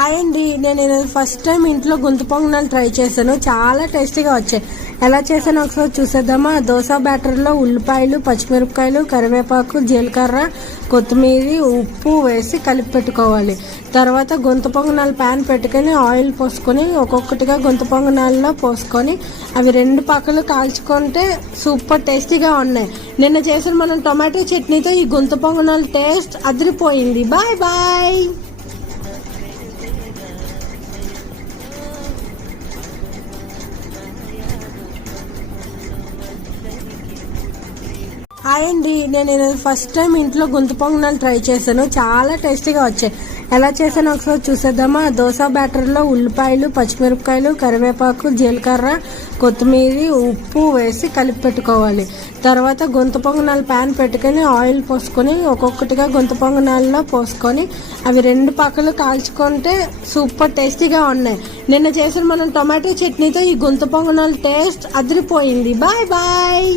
Hi అండి, నేను first time ఇంట్లో గుంత పొంగనాలు ట్రై చేశాను. చాలా టేస్టీగా వచ్చాయి. ఎలా చేశానో ఒకసారి చూసేద్దామా. దోశ బ్యాటర్లో ఉల్లిపాయలు, పచ్చిమిరపకాయలు, కరివేపాకు, జీలకర్ర, కొత్తిమీర, ఉప్పు వేసి కలిపి పెట్టుకోవాలి. తర్వాత గుంత పొంగనాలు ప్యాన్ పెట్టుకొని ఆయిల్ పోసుకొని ఒక్కొక్కటిగా గుంత పొంగనాల్లో పోసుకొని అవి రెండు పక్కలు కాల్చుకుంటే సూపర్ టేస్టీగా ఉన్నాయి. నిన్న చేసిన మనం టొమాటో చట్నీతో ఈ గుంత పొంగనాలు టేస్ట్ అదిరిపోయింది. Bye bye. హాయ్ అండి, నేను ఫస్ట్ టైం ఇంట్లో గుంత పొంగనాలు ట్రై చేశాను. చాలా టేస్టీగా వచ్చాయి. ఎలా చేశానో ఒకసారి చూసేద్దామా. దోశ బ్యాటర్లో ఉల్లిపాయలు, పచ్చిమిరపకాయలు, కరివేపాకు, జీలకర్ర, కొత్తిమీర, ఉప్పు వేసి కలిపి పెట్టుకోవాలి. తర్వాత గుంత పొంగనాలు ప్యాన్ పెట్టుకొని ఆయిల్ పోసుకొని ఒక్కొక్కటిగా గుంత పొంగనాల్లో పోసుకొని అవి రెండు పక్కలు కాల్చుకుంటే సూపర్ టేస్టీగా ఉన్నాయి. నిన్న చేసిన మనం టొమాటో చట్నీతో ఈ గుంత పొంగనాలు టేస్ట్ అదిరిపోయింది. Bye bye.